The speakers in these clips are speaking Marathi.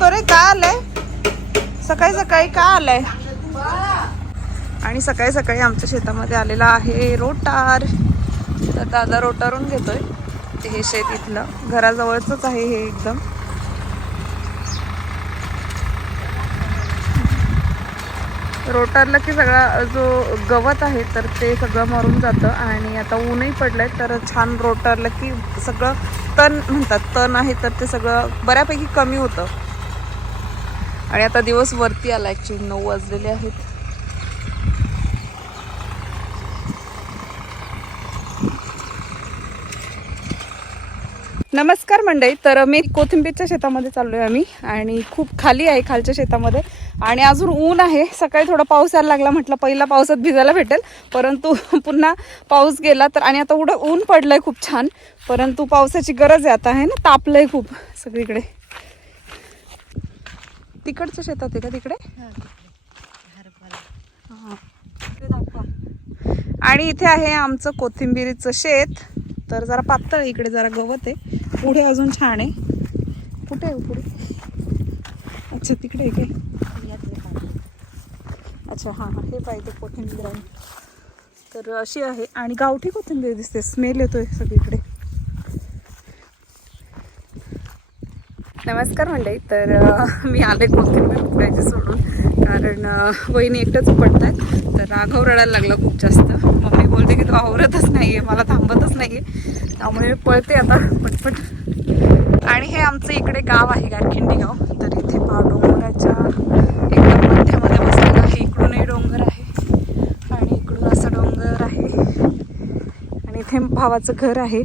बघतो रे का आलाय? सकाळी सकाळी का आलाय? आणि सकाळी सकाळी आमच्या शेतामध्ये आलेला आहे रोटार. तर दादा रोटारून घेतोय. ते हे शेत इथलं. घराजवळच आहे हे एकदम. रोटारला की सगळा जो गवत आहे तर ते सगळं मरून जातं. आणि आता ऊनही पडलंय तर छान रोटारला की सगळं तण म्हणतात. तण आहे तर ते सगळं बऱ्यापैकी कमी होतं. आणि आता दिवस वरती आला ॲक्च्युली नऊ वाजलेले आहेत. नमस्कार मंडळी तर मी कोथिंबीरच्या शेतामध्ये चाललो आहे आम्ही आणि खूप खाली आहे खालच्या शेतामध्ये. आणि अजून ऊन आहे सकाळी थोडा पाऊस यायला लागला म्हटलं पहिला पावसात भिजायला भेटेल. परंतु पुन्हा पाऊस गेला तर आणि आता उडं ऊन पडलं आहे खूप छान. परंतु पावसाची गरज आहे आता आहे ना तापलं आहे खूप सगळीकडे. तिकडच्या शेतात आहे का तिकडे? हा. आणि इथे आहे आमचं कोथिंबिरीचं शेत. तर जरा पातळ आहे इकडे जरा गवत आहे. पुढे अजून छान आहे. कुठे आहे पुढे? अच्छा तिकडे आहे काय? अच्छा हां हां. हे पाहिजे कोथिंबीर आहे. तर अशी आहे. आणि गावठी कोथिंबीर दिसते. स्मेल येतोय सगळीकडे. नमस्कार मंडळी. तर मी आले कोथिंबीर उकडायची सोडून. कारण वहिनी एकटंच उपटत आहेत तर राघव रडायला लागला खूप जास्त. मम्मी बोलते की तू आवरतच नाही आहे मला थांबतच नाही आहे त्यामुळे पळते आता पटपट. आणि हे आमचं इकडे गाव आहे गारखिंडी गाव. तर इथे पहा डोंगराच्या एकदम मध्यामध्ये बसलेलं आहे. इकडूनही डोंगर आहे. आणि इकडून असं डोंगर आहे. आणि इथे भावाचं घर आहे.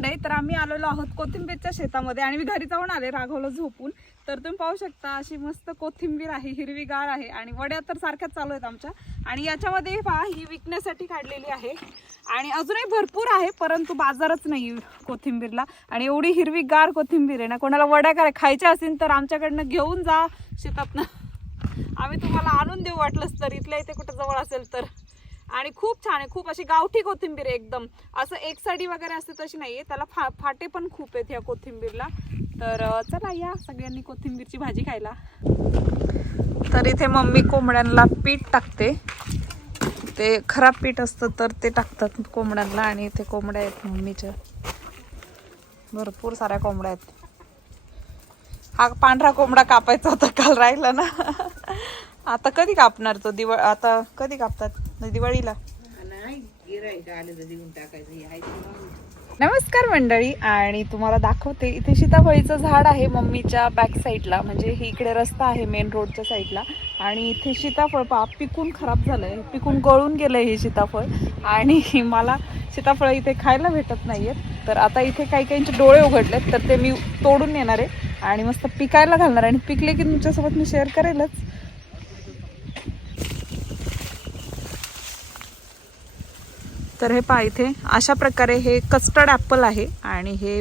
नमस्कार आहे तर आम्ही आलेलो आहोत कोथिंबीरच्या शेतामध्ये आणि मी घरी जाऊन आले राघवला झोपून. तर तुम्ही पाहू शकता अशी मस्त कोथिंबीर आहे हिरवीगार आहे आणि वड्या तर सारख्याच चालू आहेत आमच्या. आणि याच्यामध्ये पहा ही विकण्यासाठी काढलेली आहे. आणि अजूनही भरपूर आहे परंतु बाजारच नाही कोथिंबीरला. आणि एवढी हिरवीगार कोथिंबीर आहे ना कोणाला वड्या काय खायच्या असतील तर आमच्याकडनं घेऊन जा शेतातनं. आम्ही तुम्हाला आणून देऊ वाटलंच तर इथल्या इथे कुठं जवळ असेल तर. आणि खूप छान आहे. खूप अशी गावठी कोथिंबीर आहे एकदम. असं एक साडी वगैरे असते तशी नाही आहे त्याला फा फाटे पण खूप आहेत ह्या कोथिंबीरला. तर चला या सगळ्यांनी कोथिंबीरची भाजी खायला. तर इथे मम्मी कोंबड्यांना पीठ टाकते. ते खराब पीठ असतं तर ते टाकतात कोंबड्यांना आणि इथे कोंबड्या आहेत मम्मीच्या. भरपूर साऱ्या कोंबड्या आहेत. हा पांढरा कोंबडा कापायचा होता काल राहिला ना. आता कधी कापणार तो दिवा आता कधी कापतात? दिवाळीला. नमस्कार मंडळी आणि तुम्हाला दाखवते इथे सीताफळीचं झाड आहे मम्मीच्या बॅक साईडला म्हणजे ही इकडे रस्ता आहे मेन रोडच्या साईडला आणि इथे सीताफळ पा पिकून खराब झालंय. पिकून गळून गेलंय हे सीताफळ. आणि मला सीताफळ इथे खायला भेटत नाहीयेत. तर आता इथे काही काहींचे डोळे उघडलेत तर ते मी तोडून येणार आहे. आणि मस्त पिकायला घालणार आणि पिकले की तुमच्यासोबत मी शेअर करेलच. तर हे पहा इथे. अशा प्रकारे हे कस्टर्ड ॲपल आहे आणि हे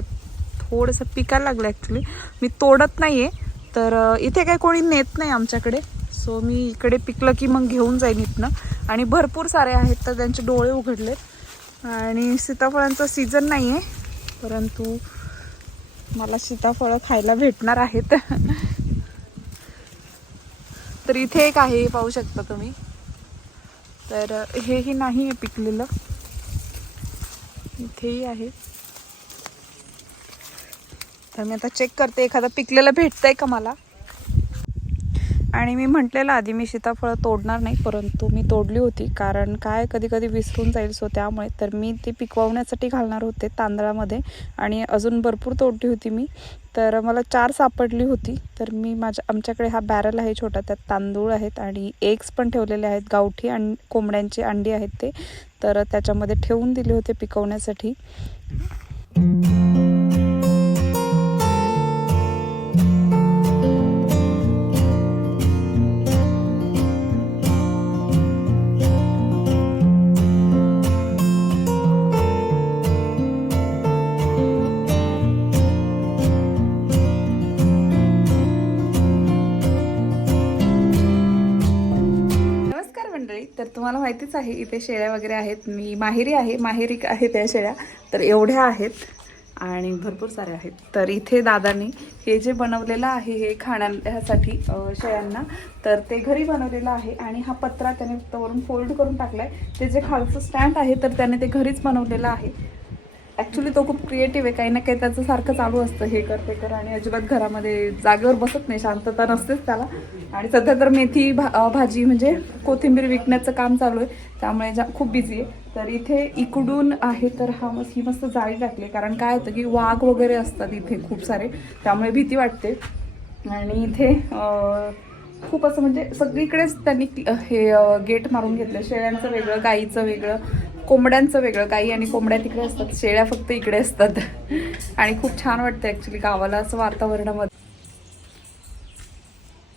थोडंसं पिकायला लागलं ॲक्च्युली मी तोडत नाही आहे तर इथे काही कोणी नेत नाही आमच्याकडे. सो मी इकडे पिकलं की मग घेऊन जाईन इथनं. आणि भरपूर सारे आहेत तर त्यांचे डोळे उघडलेत. आणि सीताफळांचा सीझन नाही आहे परंतु मला सीताफळं खायला भेटणार आहेत. तर इथे एक आहे पाहू शकता तुम्ही. तर हेही नाही आहे पिकलेलं. इथेही आहे. तर मी आता चेक करते एखादं पिकलेलं भेटतंय का मला? आणि मी म्हटलेलं आधी मी सीताफळं तोडणार नाही परंतु मी तोडली होती. कारण काय कधी कधी विसरून जाईल सो त्यामुळे. तर मी ती पिकवण्यासाठी घालणार होते तांदळामध्ये. आणि अजून भरपूर तोडली होती मी. तर मला चार सापडली होती. तर मी माझ्या आमच्याकडे हा बॅरल आहे छोटा त्यात तांदूळ आहेत आणि एग्स पण ठेवलेले आहेत. गावठी आणि कोंबड्यांची अंडी आहेत ते. तर त्याच्यामध्ये ठेवून दिले होते पिकवण्यासाठी. तर तुम्हाला माहितीच आहे इथे शेळ्या वगैरे आहेत. मी माहेरी आहे माहेरी आहे त्या शेळ्या तर एवढ्या आहेत आणि भरपूर सारे आहेत. तर इथे दादांनी हे जे बनवलेलं आहे हे खाण्यासाठी शेळ्यांना तर ते घरी बनवलेलं आहे आणि हा पत्रा त्याने वरून फोल्ड करून टाकला आहे ते जे खालचं स्टँड आहे तर त्याने ते घरीच बनवलेलं आहे. ॲक्च्युली तो खूप क्रिएटिव्ह आहे. काही ना काही त्याचं सारखं चालू असतं. हे कर ते कर आणि अजिबात घरामध्ये जागेवर बसत नाही. शांतता नसतेच त्याला. आणि सध्या तर मेथी भा भाजी म्हणजे कोथिंबीर विकण्याचं काम चालू आहे. त्यामुळे जा खूप बिझी आहे. तर इथे इकडून आहे तर हा मस्त ही मस्त जाळी टाकली कारण काय होतं की वाघ वगैरे असतात इथे खूप सारे. त्यामुळे भीती वाटते. आणि इथे खूप असं म्हणजे सगळीकडेच त्यांनी हे गेट मारून घेतलं. शेळ्यांचं वेगळं गाईचं वेगळं. कोंबड्यांचं वेगळं गाई आणि कोंबड्या तिकडे असतात शेळ्या फक्त इकडे असतात. आणि खूप छान वाटतं ॲक्च्युली गावाला असं वातावरणामध्ये.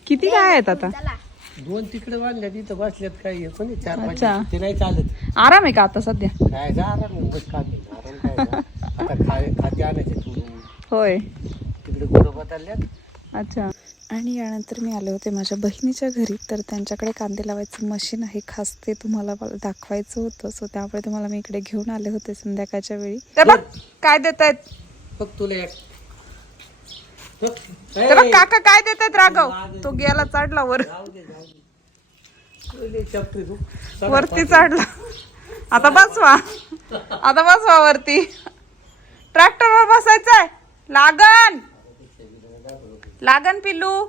किती काय आहेत आता? दोन तिकडे बांधल्या तिथं बसल्यात काही कोणी? चार पाच अच्छा. ते नाही चालत. आराम आहे का आता सध्या? काय जा आराम आहे, बस का आराम काय जा. आता खाय खाते आणायचे तुडून होय. तिकडे गुरं बदलल्यात. अच्छा. आणि यानंतर मी आले होते माझ्या बहिणीच्या घरी. तर त्यांच्याकडे कांदे लावायचं मशीन आहे खास ते तुम्हाला दाखवायचं होतं. सो त्यामुळे तुम्हाला मी इकडे घेऊन आले होते संध्याकाळच्या वेळी. काय देत आहेत बघ. तुला काका काय देत आहेत राघव? तो गेला चढला वर. वरती चढ. चढला आता बसवा. आता बसवा वरती. ट्रॅक्टरवर बसायचंय. लागन. लागन पिल्लू.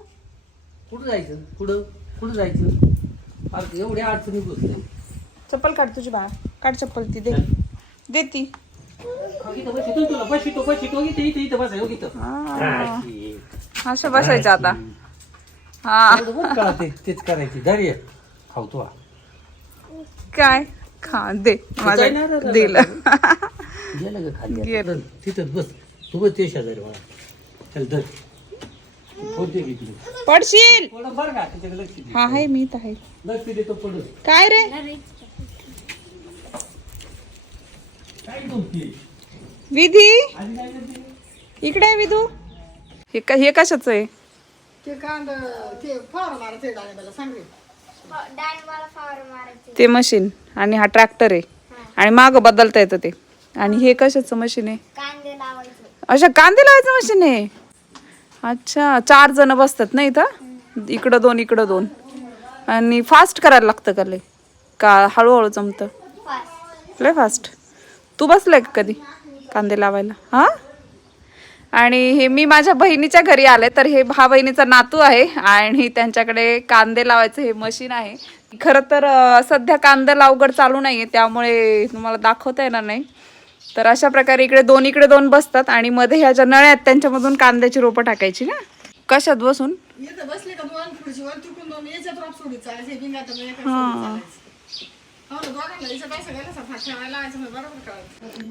कुठं जायचं? कुठं? कुठं जायचं? अरे एवढी अडचणी घुसले चप्पल काढ तुझी बाळा. काढ चप्पल ती दे. दे ती. इथं बसितो तुला. इथं इथं. इथं बसाय हो इथं. हा. बसायचं आता. हा. का ते- तेच करायची. धैर्य खाऊ तू काय? खा दे. नाही, नाही, दिलं. गेलं का खाली. गेलं. तिथंच बस. तू बस ते शेजारी मला. चल धर. पडशील. हा आहे मी तर आहे. लक्ष देतो पडू काय रे? विधी? इकडे आहे विधू. हे का हे कशाच आहे? ते कांद ते फवारा मारायचे डाळिंबाला सांग रे. डाळिंबाला फवार मारायचे. ते मशीन आणि हा ट्रॅक्टर आहे. आणि माग बदलता येतं ते. आणि हे कशाचं मशीन आहे? कांदे लावायचे. अच्छा कांदे लावायचं मशीन आहे? अच्छा चार जण बसतात ना इथं? इकडं दोन इकडं दोन. आणि फास्ट करायला लागतं का लय? का हळूहळू जमतं? लय फास्ट तू बसलाय का कधी कांदे लावायला? हां? आणि हे मी माझ्या बहिणीच्या घरी आले तर हे भा बहिणीचा नातू आहे आणि त्यांच्याकडे कांदे लावायचं हे मशीन आहे. खरं तर सध्या कांदा लावगड चालू नाही आहे त्यामुळे तुम्हाला दाखवता येणार नाही. तर अशा प्रकारे इकडे दोन इकडे दोन बसतात आणि मध्ये ह्या ज्या नळ्या आहेत त्यांच्यामधून कांद्याची रोपं टाकायची ना? कशात बसून?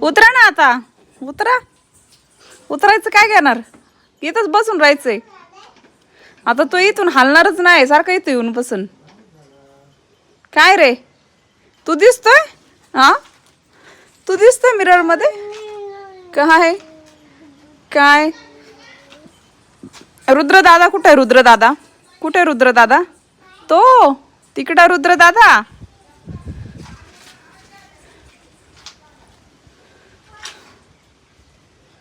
हो उतरा ना आता. उतरा. उतरायचं काय घेणार? इथंच बसून राहायचंय. आता तो इथून हलणारच नाही सारखं इथं येऊन बसून. काय रे? तू दिसतोय? हा? तू दिसतोय मिररमध्ये काय? काय? रुद्रदादा कुठे आहे कुठे रुद्रदादा? तो? तिकडं रुद्रदादा?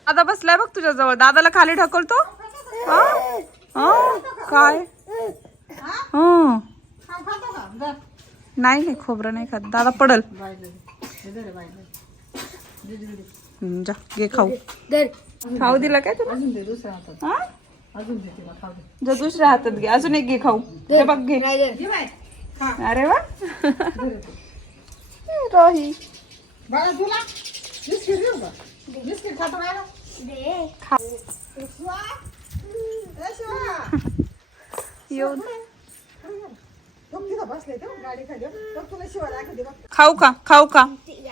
दादा बसलाय बघ तुझ्या जवळ दादाला खाली ढकलतो काय? नाही नाही खोबरं नाही खात. दादा पडल बायले हे दर बायले हं, जा घे खाऊ. खाऊ दिला काय तुला? अजून दे दुसऱ्या हातात. हा? अजून दे तिला खाऊ दे. जा दुसऱ्या हातात घे. अजून एक घे खाऊ. हे बघ घे. अरे वा. तू. रोही. ते बघ खाऊ का? खाऊ का? ती.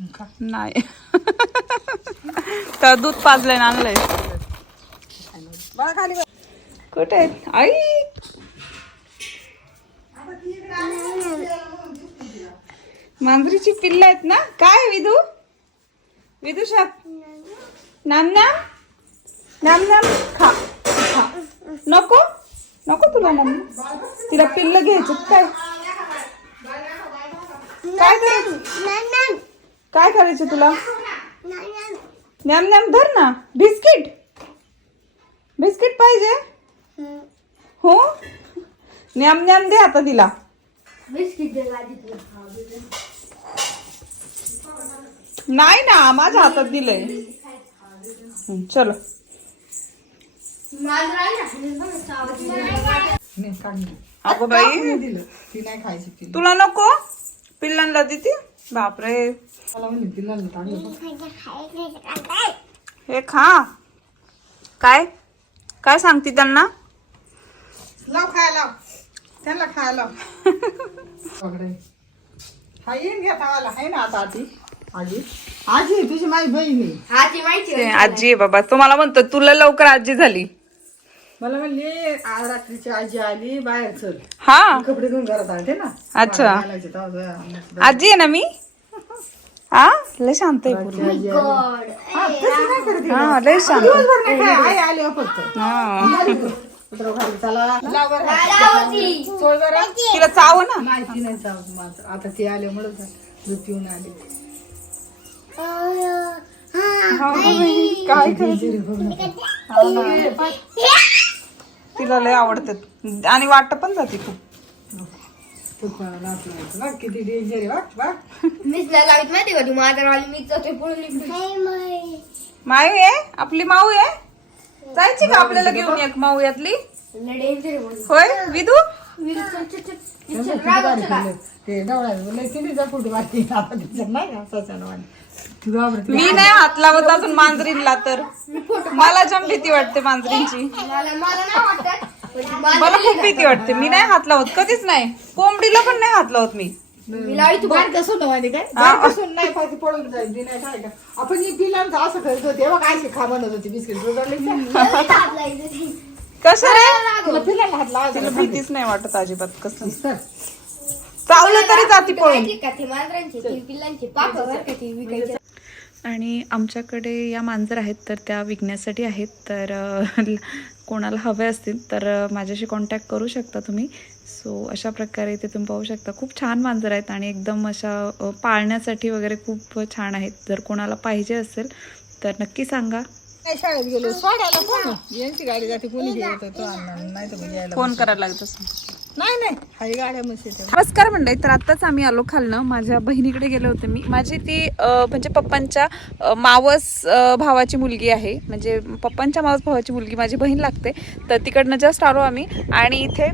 नाही. तर दूध पाजलंय आणि आणलंय. बाळा खाली बघ. कुठे आहेत? आई! मांजरीची पिल्ल आहेत ना? काय विधू विदू? शाप नाम नाम? नाम नाम? खा. खा. नको? नको तुला नाम तिला पिल्ल घ्यायचं काय? काय करायचं? काय करायचं तुला? नॅम नॅम धर ना. बिस्किट. बिस्किट पाहिजे. हो? नॅम नॅम दे आता तिला. नाही ना माझ्या हातात दिलंय. चलो. अगो बाई. नाही दिलं. ती नाही खायची ती तुला नको. पिल्लांना देते. बापरे. हे खा. काय? काय सांगते त्यांना? लाव खायला. त्यांना खायला. हा येईन घ्या तावाला आहे ना आता आजी. आजी आजी तुझी माझी बहीण आहे. ते आजी आहे बाबा. तुम्हाला म्हणतो तुला लवकर आजी झाली. मला म्हणली आज रात्रीची आजी आली बाहेर चल. हा. कपडे घेऊन घरात आणते ना. अच्छा. घालायचे. आजी आहे ना मी? हा? लय शांत आहे पूर्ण आजी आली. हा, तशी नाही करत ही. हा लय शांत. दिवसभर नाही काय, आई आली हो फक्त. हा. कुत्रं खाली चला. लाव बरं हात. चोळ बरं. तिला चाव ना. नाही ती नाही चावत माझं. आता ती आल्यामुळे दूध पिऊन आली. काय तिला लय आवडतात. आणि वाटत पण जाते खूप. किती डेंजर आहे बघ बघ मीच नाही लावित माहिती का तू? माझ्या वाली मीच जाते पळून माऊ आहे आपली माऊ आहे जायची का आपल्याला घेऊन एक माऊ यातली? होय विदू. ते डवळ्यात लय किती बाकी आता तिच्यात नाही का? सचानं वाणी. मी नाही हात लावत अजून मांजरीला तर. मला जम भीती वाटते मांजरींची. मला मला नाही वाटत पण मा- मला खूप भीती वाटते. मी नाही हात लावत. कधीच नाही. कोंबडीला पण नाही हात लावत मी. आपण ही असं करत होते बघ काय खा बनत होती बिस्किट. कसं रे? भीतीच नाही वाटत अजिबात. कसं? चावलं तरी जाती पळून. ते ते ते विकायचे? आणि आमच्याकडे या मांजर आहेत तर त्या विकण्यासाठी आहेत तर कोणाला हवे असतील तर माझ्याशी कॉन्टॅक्ट करू शकता तुम्ही. सो अशा प्रकारे इथे तुम्ही पाहू शकता. खूप छान मांजर आहेत आणि एकदम अशा पाळण्यासाठी वगैरे खूप छान आहेत. जर कोणाला पाहिजे असेल तर नक्की सांगा. शाळेत गेलो? सोडायला कोण? यांची गाडी जाते कोणी घेत होतो आणणार नाही तर मग यायला फोन करायला लागत असं. नाही नाही. गाड्या मस्त नमस्कार मंडळी तर आत्ताच आम्ही आलो खालनं. माझ्या बहिणीकडे गेले होते मी. माझी ती म्हणजे पप्पांच्या मावस भावाची मुलगी आहे. म्हणजे पप्पांच्या मावस भावाची मुलगी माझी बहीण लागते. तर तिकडनं जस्ट आलो आम्ही आणि इथे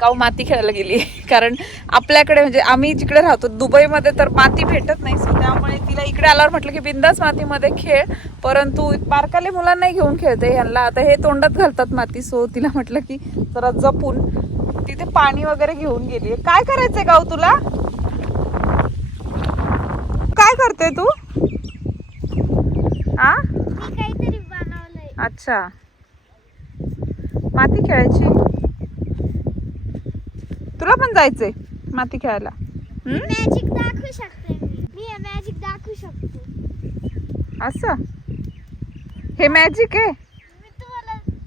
गाव माती खेळायला गेली. कारण आपल्याकडे म्हणजे आम्ही जिकडे राहतो दुबईमध्ये तर माती भेटत नाही. सो त्यामुळे तिला इकडे आल्यावर म्हटलं की बिंदास मातीमध्ये खेळ. परंतु बारकाले मुलांनाही घेऊन खेळते. ह्यांना आता हे तोंडात घालतात माती. सो तिला म्हटलं की जरा जपून तिथे पाणी वगैरे घेऊन गेली काय करायचंय गाव तुला? काय करते तू? आ? अच्छा. माती खेळायची. तुला पण जायचंय माती खेळायला? मॅजिक दाखवू शकते. मी मॅजिक दाखवू शकते. असं? हे मॅजिक आहे.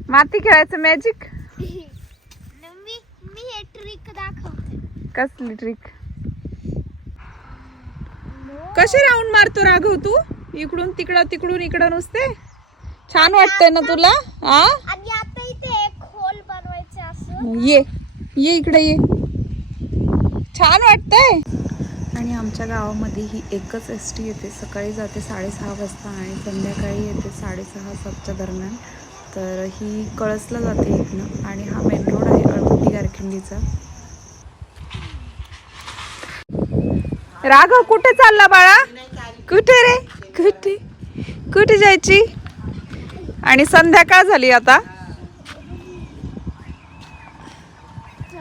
माती खेळायचं मॅजिक मी मी हे ट्रिक दाखवते कसली ट्रिक कसे राऊंड मारतो राघव तू? इकडून तिकडं तिकडून इकडं नुसते? छान वाटतंय ना तुला? आ आणि आता इथे एक खोल बनवायचे असं. ये. ये इकडे ये. छान वाटतंय. आणि आमच्या गावामध्ये ही एकच एस टी येते. सकाळी जाते साडेसहा वाजता आणि संध्याकाळी येते साडेसहा सातच्या दरम्यान. तर ही कळसला जाते इथनं. आणि हा मेन रोड आहे अळकुटी गारखिंडीचा. राघव कुठे चालला बाळा? कुठे रे? कुठे? कुठे जायची? आणि संध्याकाळ झाली आता?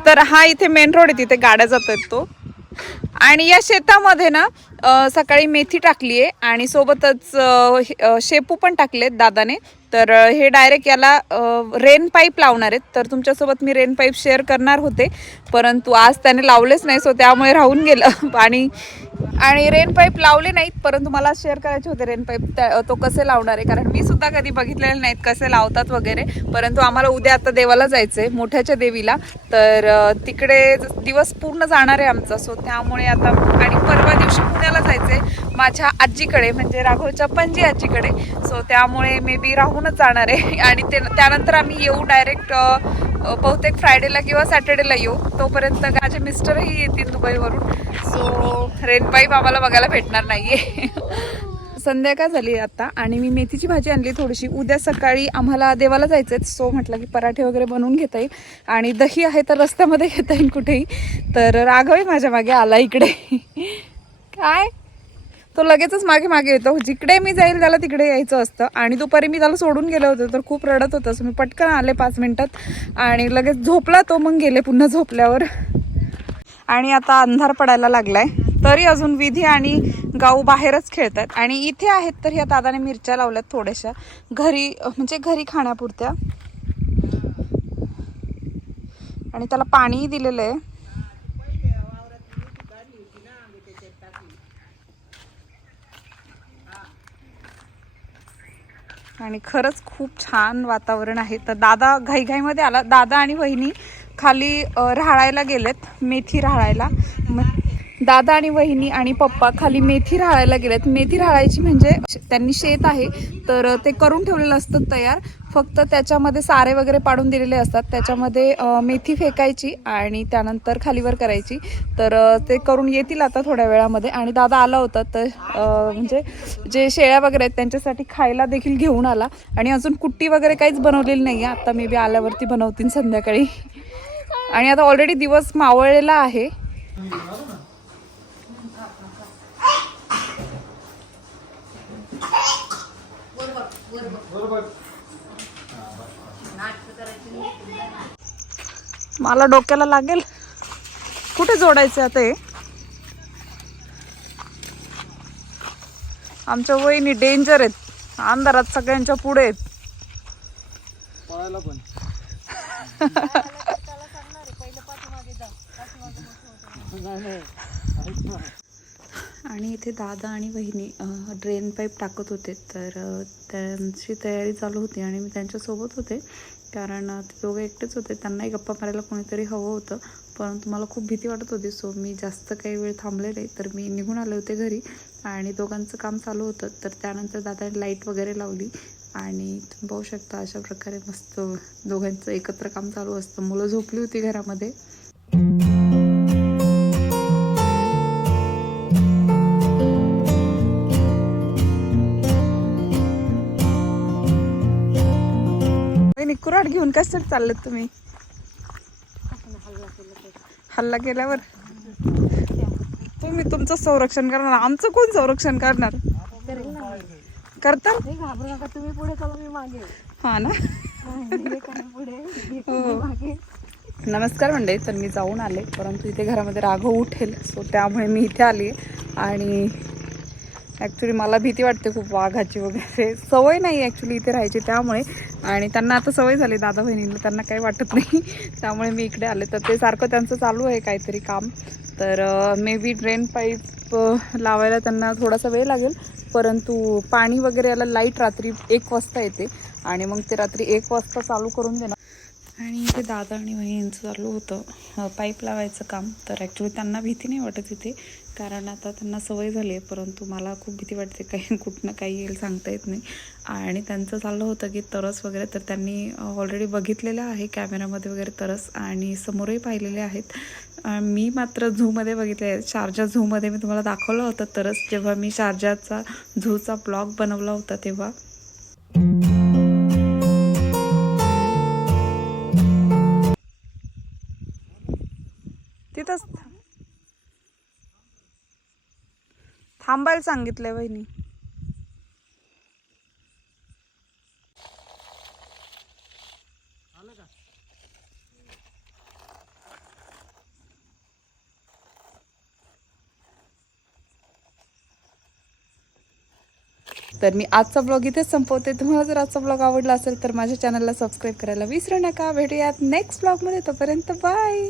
तर हा इथे मेन रोड आहे तिथे गाड्या जातात तो. आणि या शेतामध्ये ना सकाळी मेथी टाकली आहे आणि सोबतच हे- शेपू पण टाकलेत दादाने. तर हे डायरेक्ट याला रेन पाईप लावणार आहेत. तर तुमच्यासोबत मी रेन पाईप शेअर करणार होते. परंतु आज त्याने लावलेच नाही सो त्यामुळे राहून गेलं. आणि आणि रेन पाईप लावले नाहीत परंतु मला शेअर करायचे होते रेन पाईप तो कसे लावणार आहे? कारण मी सुद्धा कधी बघितलेले नाहीत कसे लावतात वगैरे. परंतु आम्हाला उद्या आता देवाला जायचंय मोठ्याच्या देवीला. तर तिकडे दिवस पूर्ण जाणार आहे आमचा. सो त्यामुळे आता आणि परवा दिवशी पुण्याला जायचंय माझ्या आजीकडे म्हणजे राघवच्या पणजी आजीकडे. सो त्यामुळे मे बी राहूनच जाणार आहे. आणि ते त्यानंतर आम्ही येऊ डायरेक्ट बहुतेक फ्रायडेला किंवा सॅटर्डेला येऊ. तोपर्यंत माझे मिस्टरही येतील दुबईवरून. सो रेनपाईप आम्हाला बघायला भेटणार नाहीये. संध्याकाळ झाली आता आणि मी मेथीची भाजी आणली थोडीशी. उद्या सकाळी आम्हाला देवाला जायचं आहे सो म्हटलं की पराठे वगैरे बनवून घेता येईल. आणि दही आहे तर रस्त्यामध्ये घेता येईल कुठेही. तर राघवही माझ्या मागे आला इकडे. काय? तो लगेचच मागे मागे येतो. जिकडे मी जाईल त्याला तिकडे यायचं असतं. आणि दुपारी मी त्याला सोडून गेलो होतो तर खूप रडत होतं. सो मी पटकन आले पाच मिनटात आणि लगेच झोपला तो मग गेले पुन्हा झोपल्यावर. आणि आता अंधार पडायला लागलाय. तरी अजून विधी आणि गाऊ बाहेरच खेळतात आणि इथे आहेत तर ह्या दादाने मिरच्या लावल्यात थोड्याशा. घरी म्हणजे घरी खाण्यापुरत्या. आणि त्याला पाणीही दिलेलं आहे. आणि खरंच खूप छान वातावरण आहे. तर दादा घाईघाईमध्ये आला. दादा आणि वहिनी खाली राहायला गेलेत मेथी राहायला. मग दादा आणि वहिनी आणि पप्पा खाली मेथी राहायला गेलेत. मेथी राहायची म्हणजे त्यांनी शेत आहे तर ते करून ठेवलेलं असतं तयार. फक्त त्याच्यामध्ये सारे वगैरे पाडून दिलेले असतात. त्याच्यामध्ये मेथी फेकायची आणि त्यानंतर खालीवर करायची. तर ते करून येतील आता थोड्या वेळामध्ये. आणि दादा आला होता तर म्हणजे जे शेळ्या वगैरे आहेत त्यांच्यासाठी खायला देखील घेऊन आला. आणि अजून कुट्टी वगैरे काहीच बनवलेली नाही आहे आत्ता मे बी आल्यावरती बनवतील संध्याकाळी. आणि आता ऑलरेडी दिवस मावळलेला आहे. मला डोक्याला लागेल. कुठे जोडायचं आता हे? आमच्या वहिनी डेंजर आहेत. अंधारात सगळ्यांच्या पुढे आहेत. आणि इथे दादा आणि वहिनी ड्रेन पाईप टाकत होते. तर त्यांची तयारी चालू होती आणि मी त्यांच्यासोबत होते. कारण ते दोघं एकटेच होते. त्यांनाही गप्पा मारायला कोणीतरी हवं होतं. परंतु मला खूप भीती वाटत होती. सो मी जास्त काही वेळ थांबले नाही. तर मी निघून आले होते घरी आणि दोघांचं काम चालू होतं. तर त्यानंतर दादाने लाइट वगैरे लावली आणि तुम्ही पाहू शकता अशा प्रकारे मस्त दोघांचं एकत्र काम चालू असतं. मुलं झोपली होती घरामध्ये. कुराड घेऊन कशासाठी चाललेत तुम्ही? हल्ला केल्यावर? तुम्ही तुमचं संरक्षण करणार. आमचं कोण संरक्षण करणार? करतात घाबरू नका तुम्ही पुढे चला मी मागे. हा ना? पुढे हो. नमस्कार मंडळी तर मी जाऊन आले. परंतु इथे घरामध्ये राघव उठेल सो त्यामुळे मी इथे आली आणि ॲक्च्युली मला भीती वाटते खूप वाघाची वगैरे. सवय नाही ॲक्च्युली इथे राहायची त्यामुळे. आणि त्यांना आता सवय झाली दादा बहिणींना त्यांना काही वाटत नाही. त्यामुळे मी इकडे आले. तर ते सारखं त्यांचं चालू आहे काहीतरी काम. तर मे बी ड्रेन पाईप लावायला त्यांना थोडासा वेळ लागेल. परंतु पाणी वगैरे याला लाइट रात्री एक वाजता येते. आणि मग ते रात्री एक वाजता चालू करून देणार. आणि इथे दादा आणि बहिणींचं चालू होतं. पाईप लावायचं काम. तर ॲक्च्युली त्यांना भीती नाही वाटत इथे. कारण आता त्यांना सवय झाली आहे. परंतु मला खूप भीती वाटते. काही कुठनं काही येईल सांगता येत नाही. आणि त्यांचं चाललं होतं की तरस वगैरे. तर त्यांनी ऑलरेडी बघितलेलं आहे कॅमेरामध्ये वगैरे तरस. आणि समोरही पाहिलेले आहेत. मी मात्र झूमध्ये बघितले शारजा झूमध्ये मी तुम्हाला दाखवलं होतं तरस. जेव्हा मी शारजाचा झूचा ब्लॉग बनवला होता तेव्हा. तिथंच थांबायला सांगितलंय बहिणी तर मी आजचा ब्लॉग इथेच संपवते. तुम्हाला जर आजचा ब्लॉग आवडला असेल तर माझ्या चॅनलला सबस्क्राईब करायला विसरू नका. भेटूयात नेक्स्ट ब्लॉगमध्ये तोपर्यंत बाय